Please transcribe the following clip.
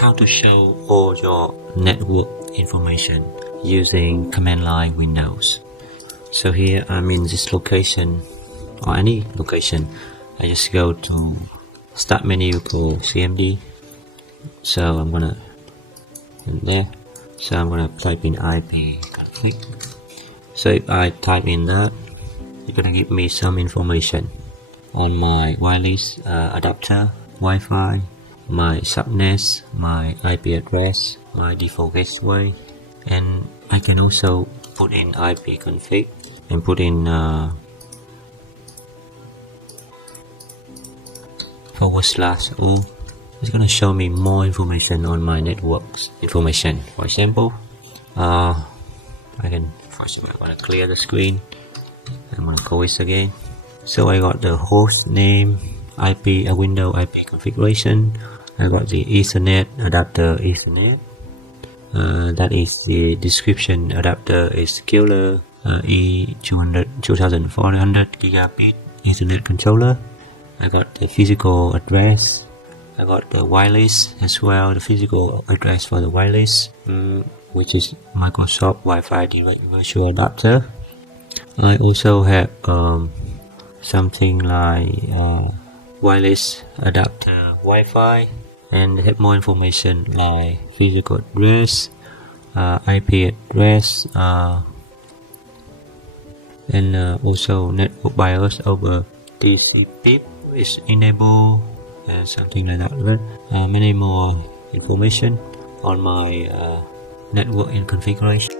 how to show all your network information using command line Windows. So here I'm in this location, or any location. I just go to start menu, called CMD. So I'm gonna in there. So I'm gonna type in ipconfig. So if I type in that, it's gonna give me some information on my wireless adapter, Wi-Fi, my subnet, my IP address, my default gateway, and I can also put in ipconfig and put in /o. It's gonna show me more information on my network's information. For example, I wanna clear the screen. I'm gonna call it again. So I got the host name, IP, a window IP configuration. I got the Ethernet adapter Ethernet. That is the description. Adapter is killer E200 2400 gigabit Ethernet controller. I got the physical address. I got the wireless as well, the physical address for the wireless, which is Microsoft Wi-Fi Direct Virtual Adapter. I also have something like wireless adapter Wi-Fi, and have more information like physical address, IP address, and also network BIOS over TCP is enabled, and something like that. Many more information on my network and configuration.